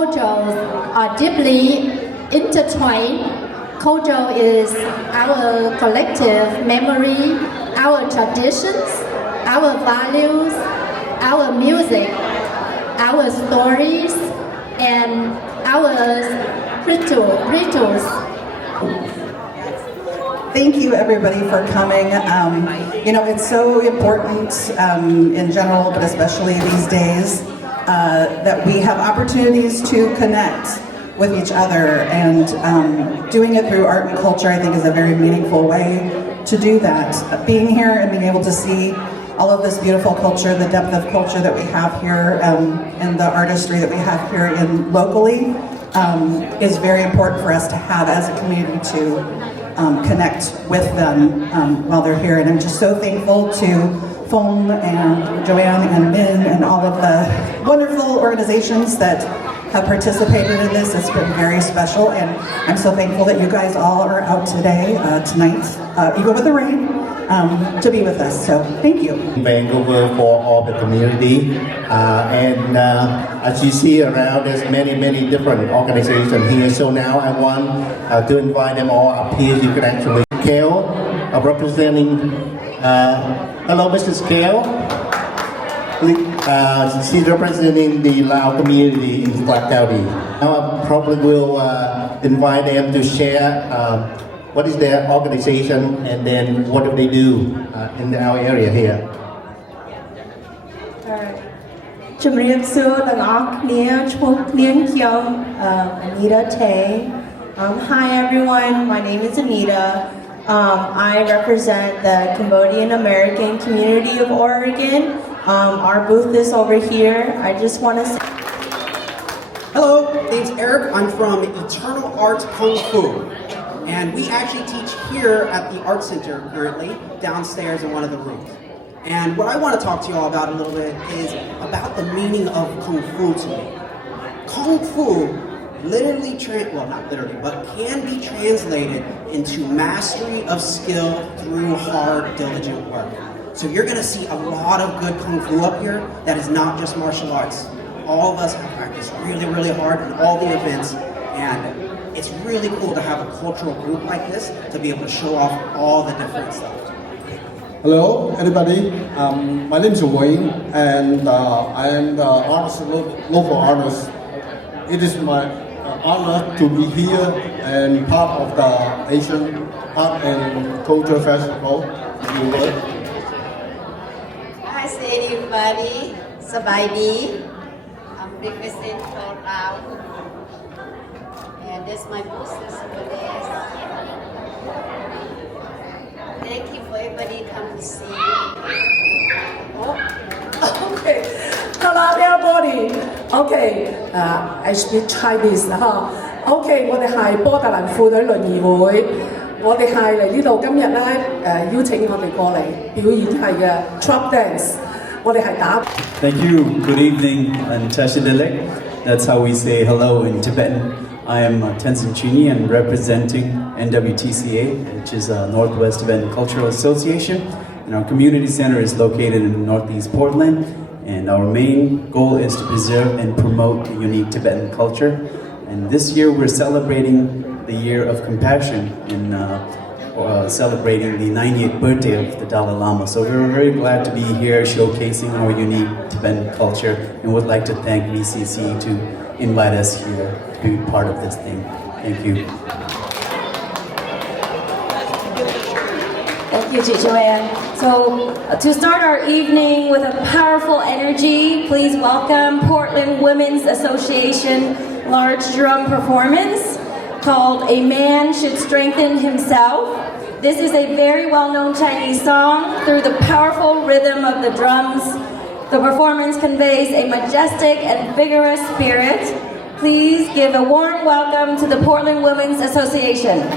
cultures are deeply intertwined. Culture is our collective memory, our traditions, our values, our music, our stories, and our rituals. Thank you, everybody, for coming. It's so important in general, but especially these days, that we have opportunities to connect with each other, and doing it through art and culture, I think, is a very meaningful way to do that. Being here and being able to see all of this beautiful culture, the depth of culture that we have here, and the artistry that we have here locally, is very important for us to have as a community to connect with them while they're here. And I'm just so thankful to Phong and Joanne and Min and all of the wonderful organizations that have participated in this. It's been very special, and I'm so thankful that you guys all are out today, tonight, even with the rain, to be with us. So thank you. Vancouver for all the community, and as you see around, there's many different organizations here. So now I want to invite them all up here. You can actually Kale representing. Hello, Mrs. Kale. She's representing the Lao community in Clark County. Now I probably will invite them to share what is their organization and then what do they do in our area here. ជំរាបសួរទាំងអស់គ្នាឈ្មោះនាងខ្ញុំ Anita Tay. Hi everyone, my name is Anita. I represent the Cambodian American community of Oregon. Our booth is over here. I just want to say hello, name's Eric. I'm from Eternal Arts Kung Fu. And we actually teach here at the Art Center currently, downstairs in one of the rooms. And what I want to talk to you all about a little bit is about the meaning of Kung Fu to me. Kung Fu literally, well not literally, but can be translated into mastery of skill through hard, diligent work. So you're going to see a lot of good Kung Fu up here that is not just martial arts. All of us have practiced really hard in all the events, and it's really cool to have a cultural group like this to be able to show off all the different stuff. Hello, everybody. My name is Wayne, and I am the artist, local artist. It is my honor to be here and part of the Asian Art and Culture Festival. Hi, everybody. Sabaidi. I'm representing for Lao. And this is my booth over there. Thank you for everybody come to see. Okay. Hello everybody. Okay. I speak Chinese 哈。Okay， 我哋係波特蘭婦女聯誼會，我哋係嚟呢度今日咧邀請我哋過嚟表演係嘅 Trap Dance， 我哋係打。Thank you. Good evening, and Tashidilek. That's how we say hello in Tibetan. I am Tenzin Chini and representing NWTCA, which is Northwest Tibetan Cultural Association. And our community center is located in Northeast Portland. And our main goal is to preserve and promote the unique Tibetan culture. And this year we're celebrating the Year of Compassion in celebrating the 90th birthday of the Dalai Lama. So we're very glad to be here showcasing our unique Tibetan culture, and would like to thank VCC to invite us here to be part of this thing. Thank you. Thank you, Joanne. So to start our evening with a powerful energy, please welcome Portland Women's Association large drum performance called A Man Should Strengthen Himself. This is a very well-known Chinese song. Through the powerful rhythm of the drums, the performance conveys a majestic and vigorous spirit. Please give a warm welcome to the Portland Women's Association.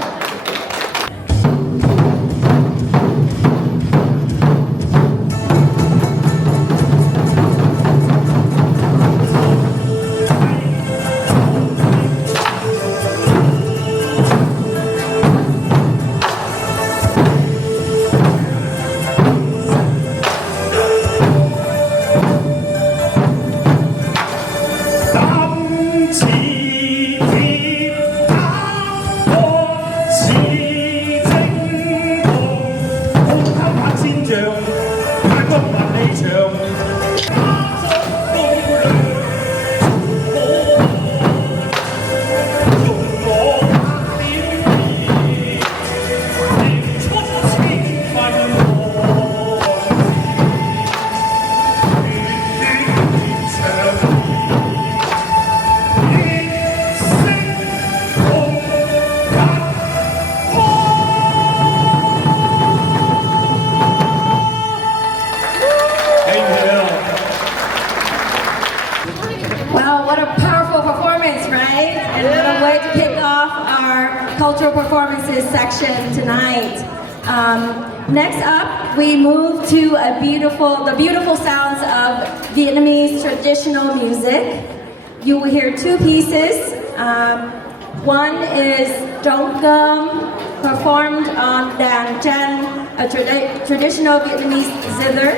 See performances section tonight. Next up, we move to the beautiful sounds of Vietnamese traditional music. You will hear two pieces. One is Trống Cơm, performed on đàn tranh, a traditional Vietnamese zither.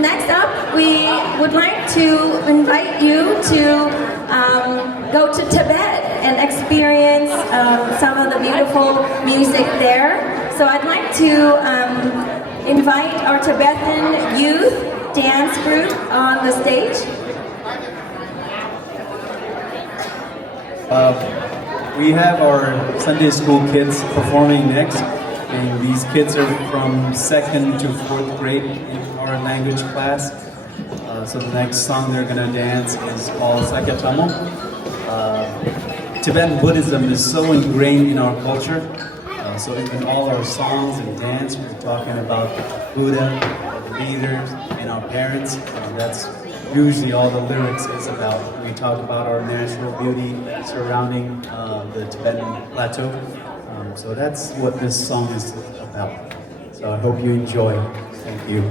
Next up, we would like to invite you to go to Tibet and experience some of the beautiful music there. So I'd like to invite our Tibetan youth dance group on the stage. We have our Sunday school kids performing next, and these kids are from 2nd to 4th grade in our language class. So the next song they're going to dance is called Sakyatammo. Tibetan Buddhism is so ingrained in our culture, so in all our songs and dance, we're talking about Buddha, the leaders, and our parents. That's usually all the lyrics is about. We talk about our natural beauty surrounding the Tibetan plateau. So that's what this song is about. So I hope you enjoy. Thank you.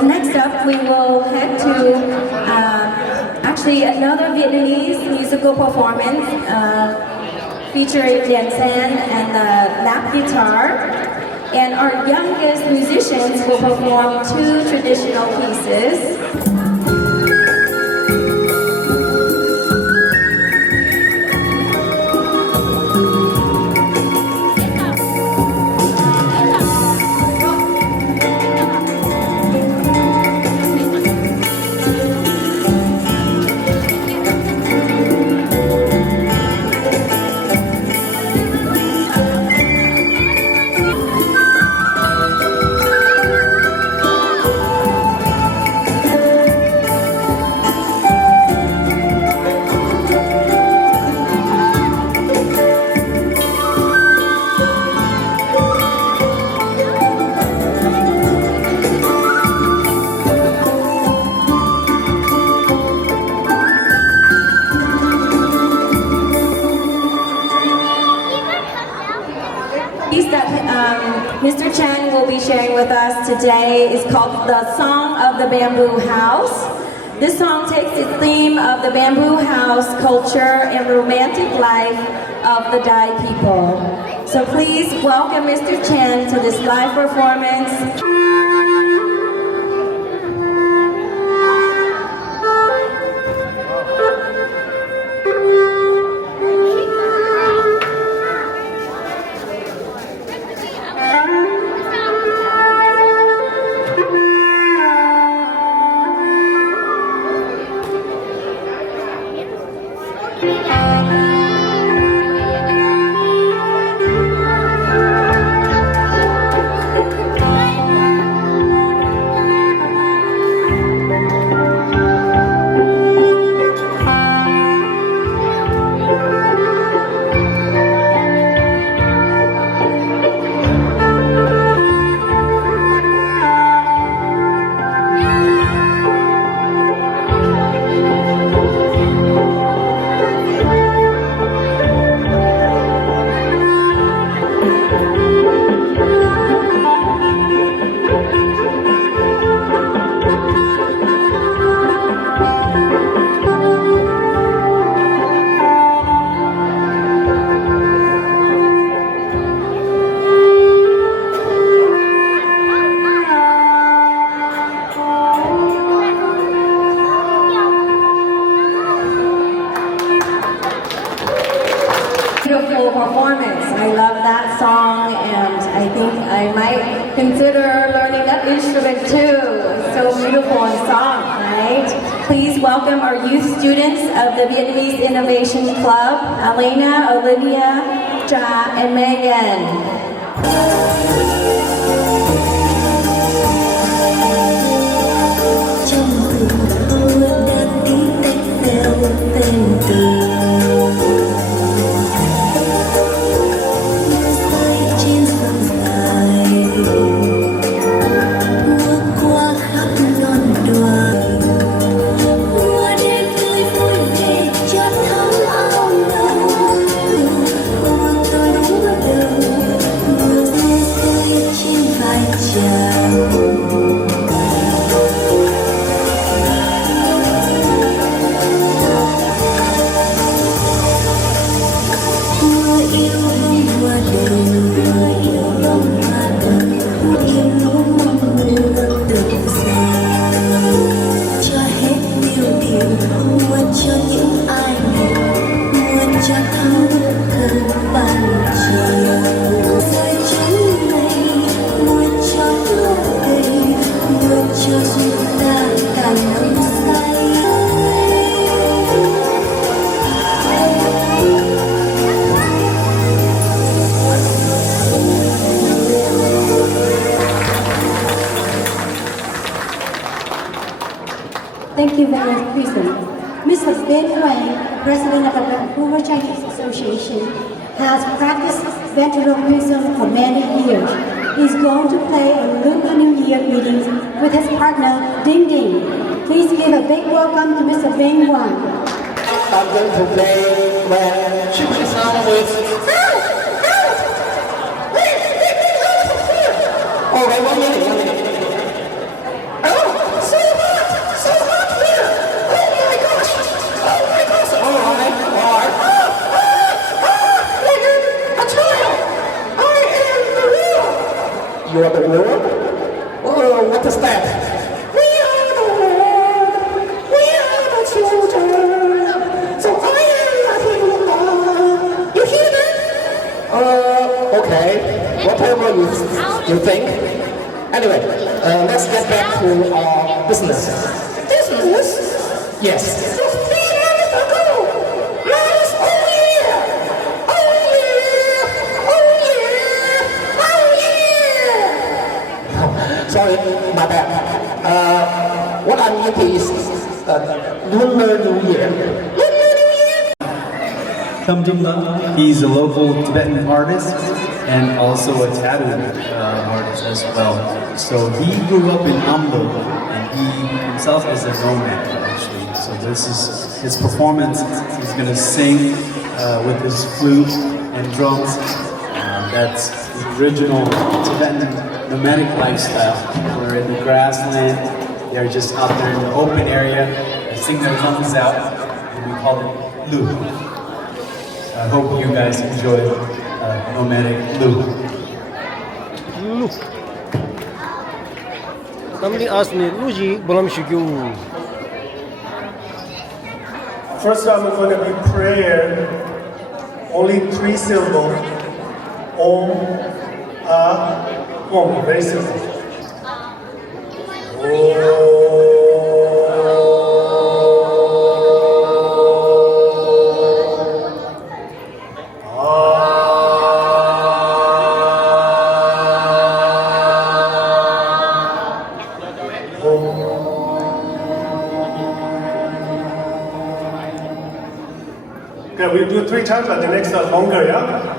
Next up, we will head to actually another Vietnamese musical performance featuring Dien San and the lap guitar. And our youngest musicians will perform 2 traditional pieces. Mr. Chen will be sharing with us today is called The Song of the Bamboo House. This song takes its theme of the bamboo house culture and romantic life of the Dai people. So please welcome Mr. Chen to this live performance. Beautiful performance. I love that song, and I think I might consider learning that instrument too. It's so beautiful in song, right? please welcome our youth students of the Vietnamese Innovation Club, Elena, Olivia, Ja, and Megan. Thank you very much, President. Mr. Ben Wang, President of the Vancouver Chinese Association, has practiced ventriloquism for many years. He's going to play a Lunar New Year greetings with his partner, Ding Ding. Please give a big welcome to Mr. Ben Wang. I'm going to play when Chip song with... Oh, wait, 1 minute, 1 minute. You are the world? Oh, what is that? We are the world. We are the children. So I am nothing more. You hear that? Okay. Whatever you think. Anyway, let's get back to our business. Business? Yes. Sorry, my bad. What I mean is Lunar New Year. Kham Jung La, he's a local Tibetan artist and also a tattoo artist as well. So he grew up in Amdo and he himself is a nomad actually. So this is his performance. He's going to sing with his flute and drums. That's the original Tibetan nomadic lifestyle. We're in the grassland, they're just out there in the open area, they sing their tongues out, and we call it Lu. I hope you guys enjoy nomadic Lu. Lu. Somebody asked me, Luji, Bolam Shigyu. First time we're going to be prayer, only 3 syllables. Om, Om, very simple. Okay, we'll do 3 times, but the next are longer, yeah?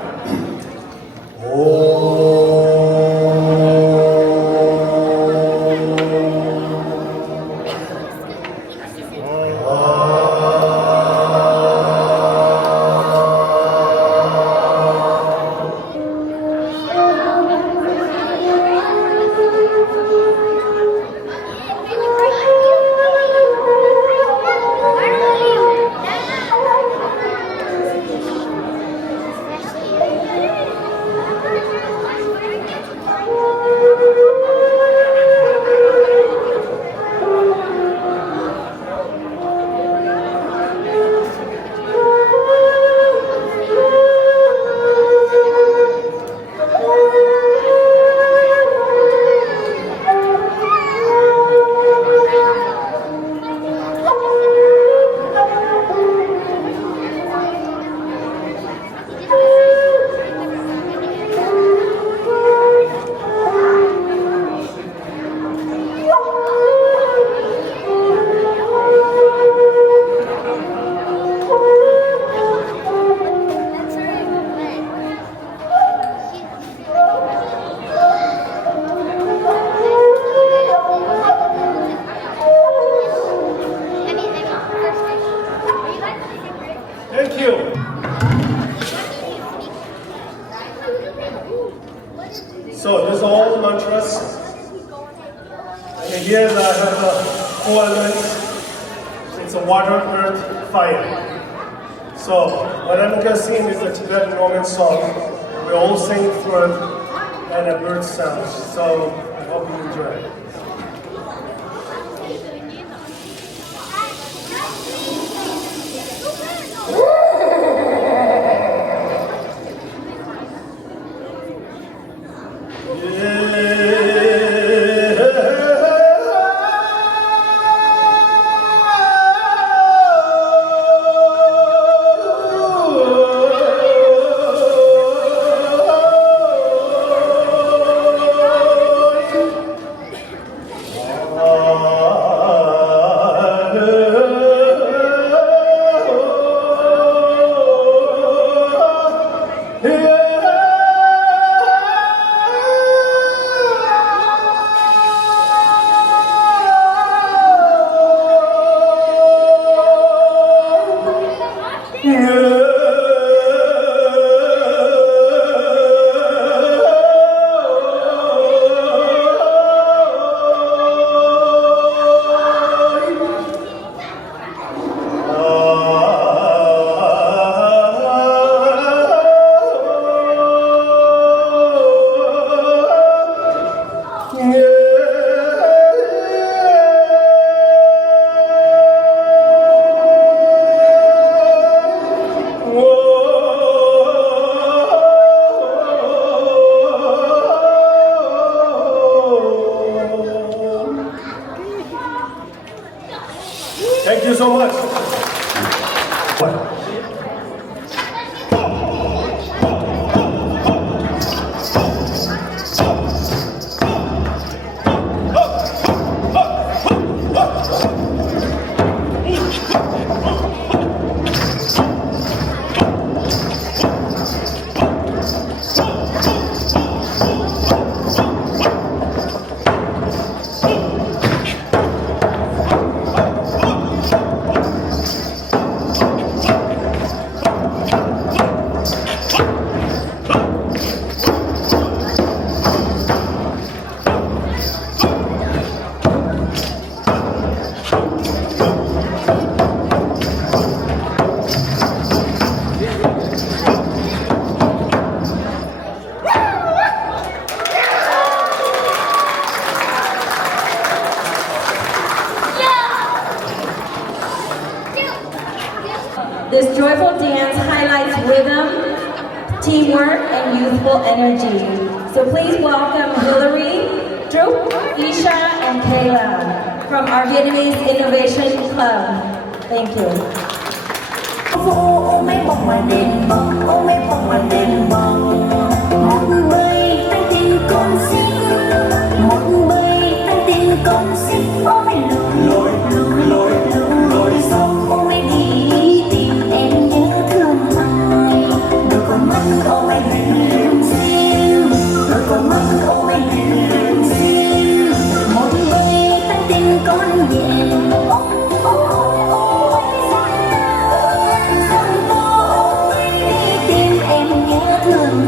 Thank you. So these are all the mantras. And here I have the 4 elements. It's a water, earth, fire. So what I'm going to sing is the Tibetan Roman song. We all sing through it and a bird sound. So I hope you enjoy it. Thank you so much. This joyful dance highlights rhythm, teamwork, and youthful energy. So please welcome Hillary, Drew, Isha, and Kayla from our Vietnamese Innovation Club. Thank you. Thương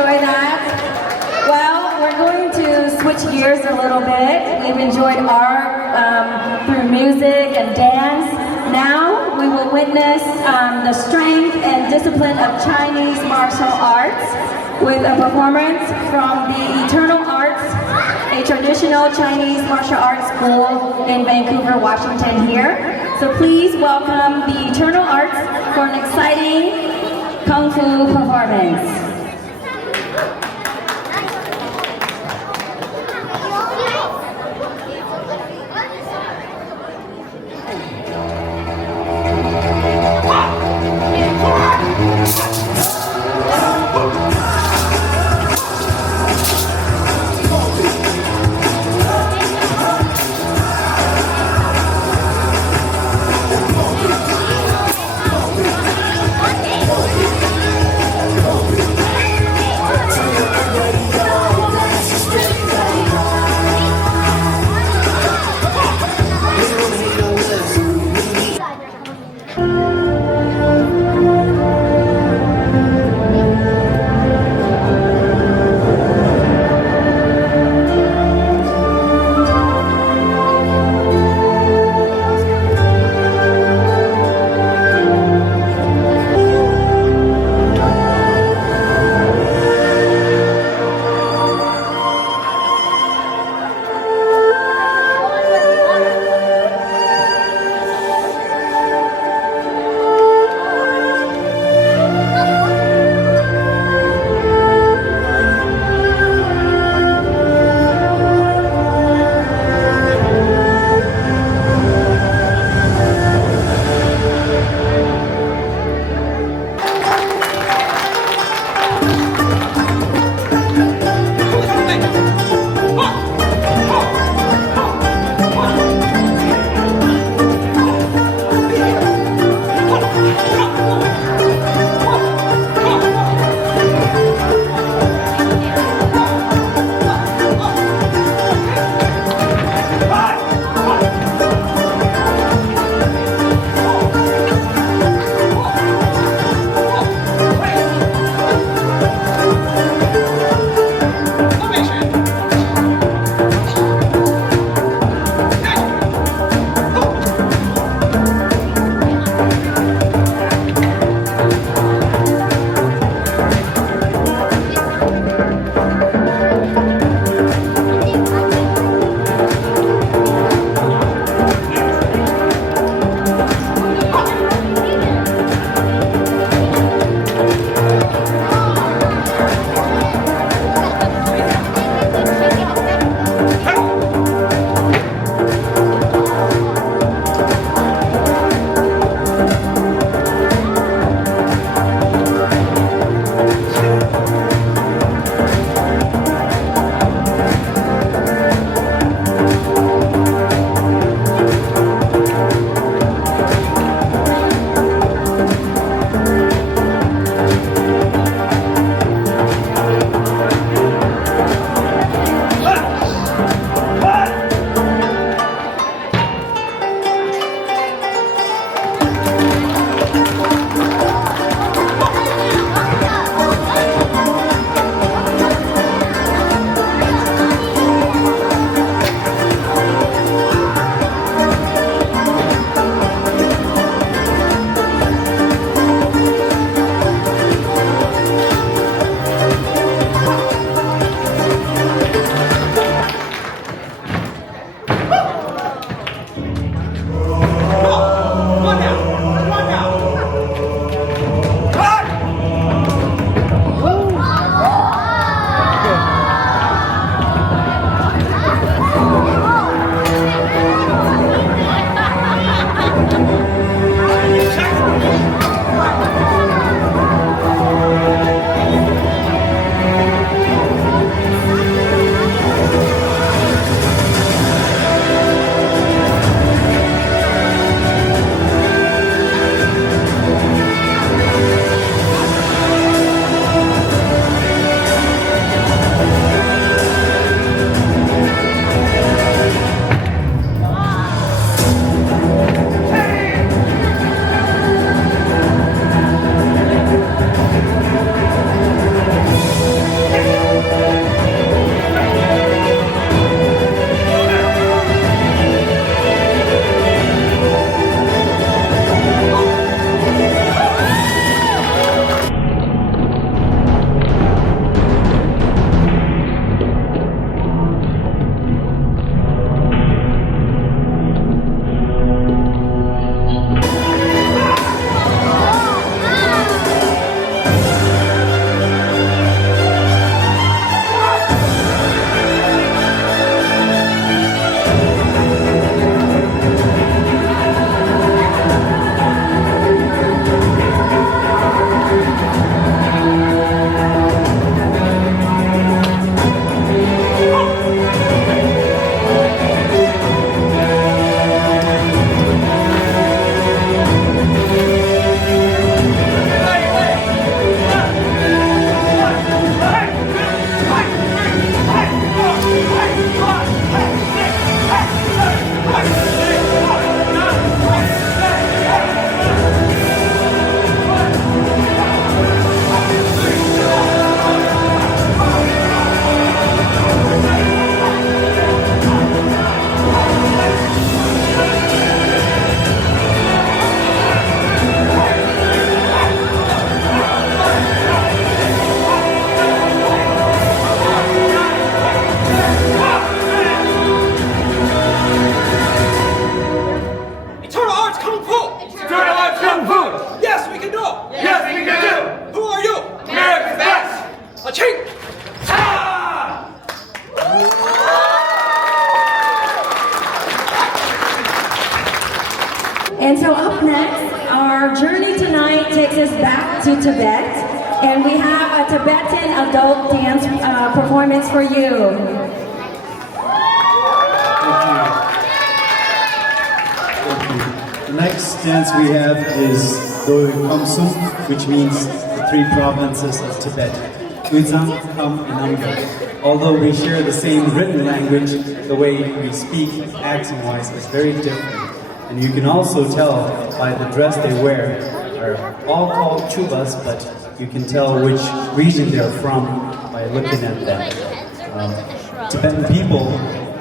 enjoy that? Well, we're going to switch gears a little bit. We've enjoyed art through music and dance. Now we will witness the strength and discipline of Chinese martial arts with a performance from the Eternal Arts, a traditional Chinese martial arts school in Vancouver, Washington here. So please welcome the Eternal Arts for an exciting Kung Fu performance. Go! takes us back to Tibet, and we have a Tibetan adult dance performance for you. The next dance we have is Doi Kamsum, which means the three provinces of Tibet. Uyzang, Kham, and Amgar. Although we share the same written language, the way we speak, accent-wise, is very different. And you can also tell by the dress they wear. They're all called chubas, but you can tell which region they're from by looking at them. Tibetan people,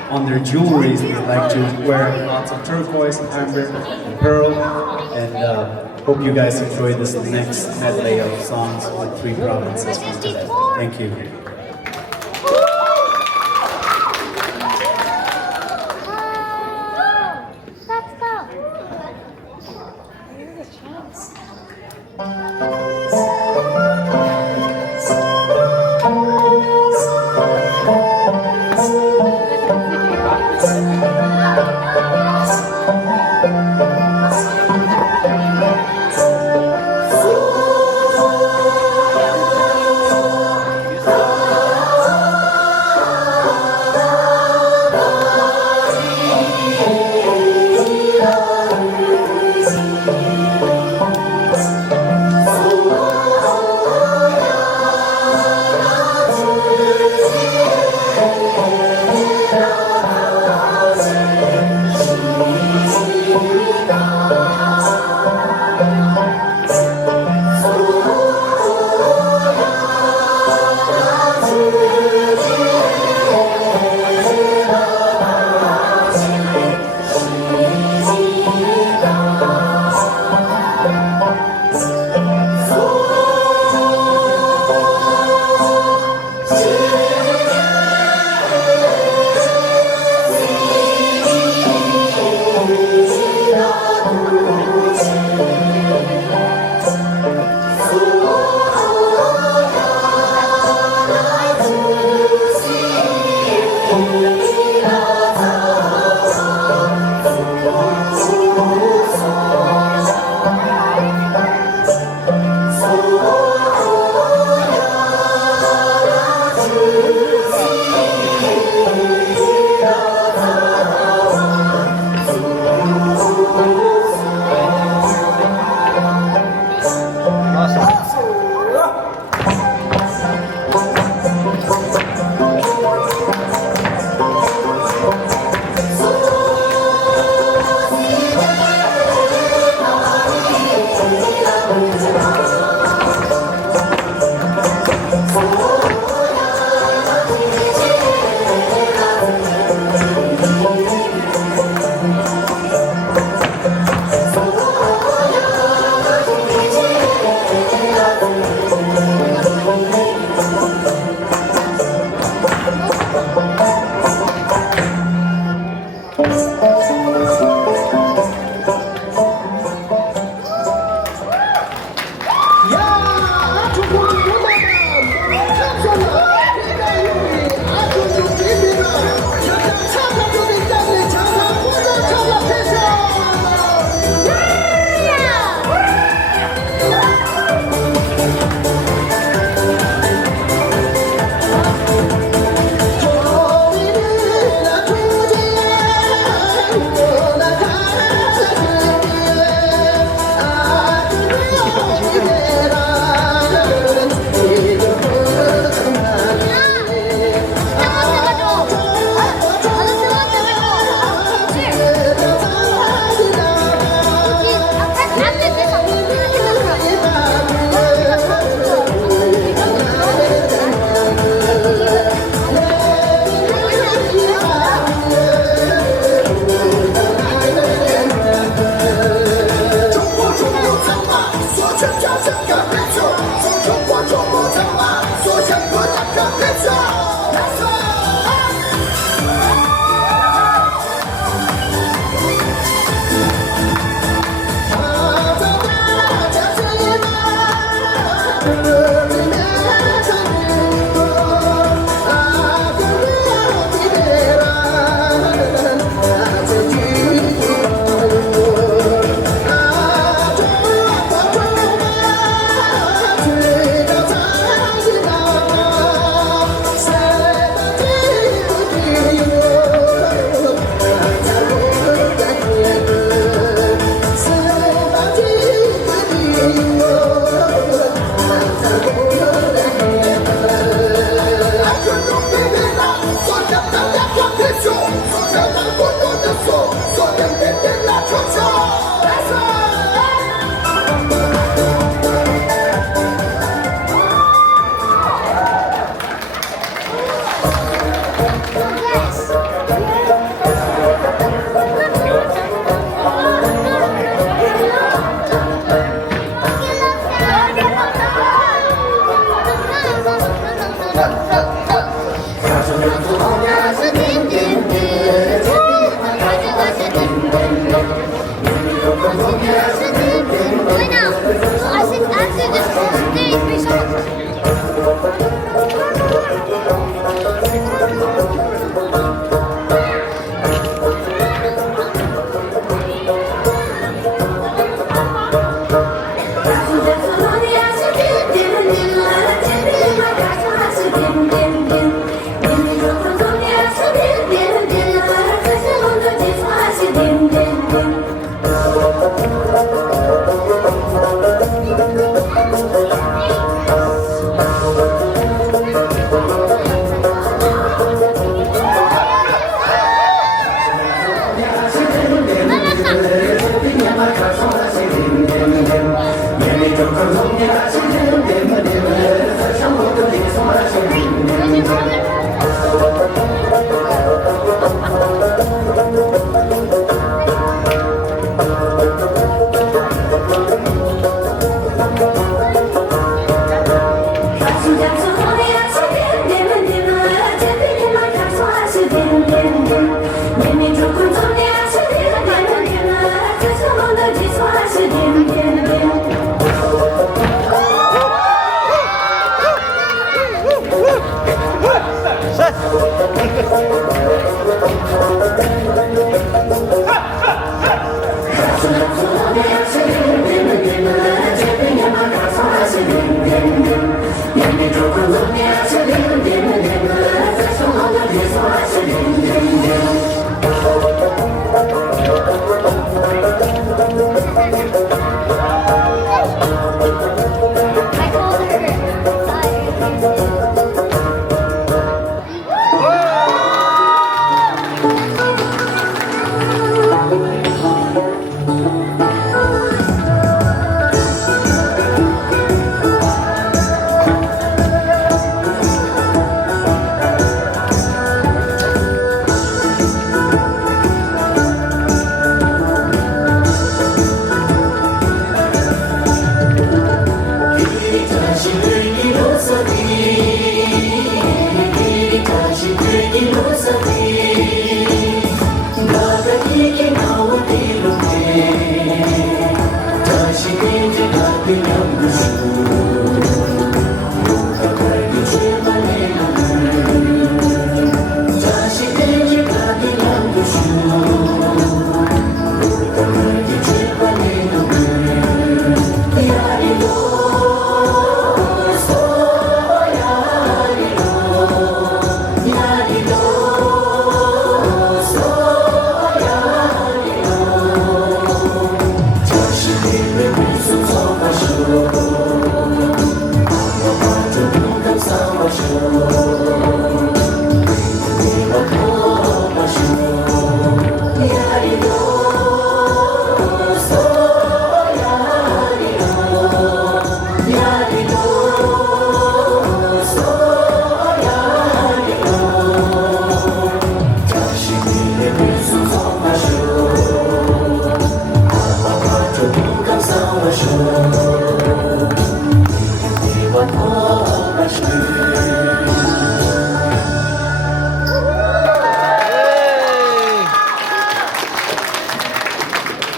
on their jewelries, they like to wear lots of turquoise, amber, and pearl. And hope you guys enjoy this next medley of songs with three provinces from Tibet. Thank you.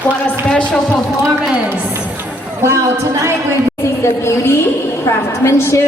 What a special performance. Wow, tonight we're seeing the beauty, craftsmanship,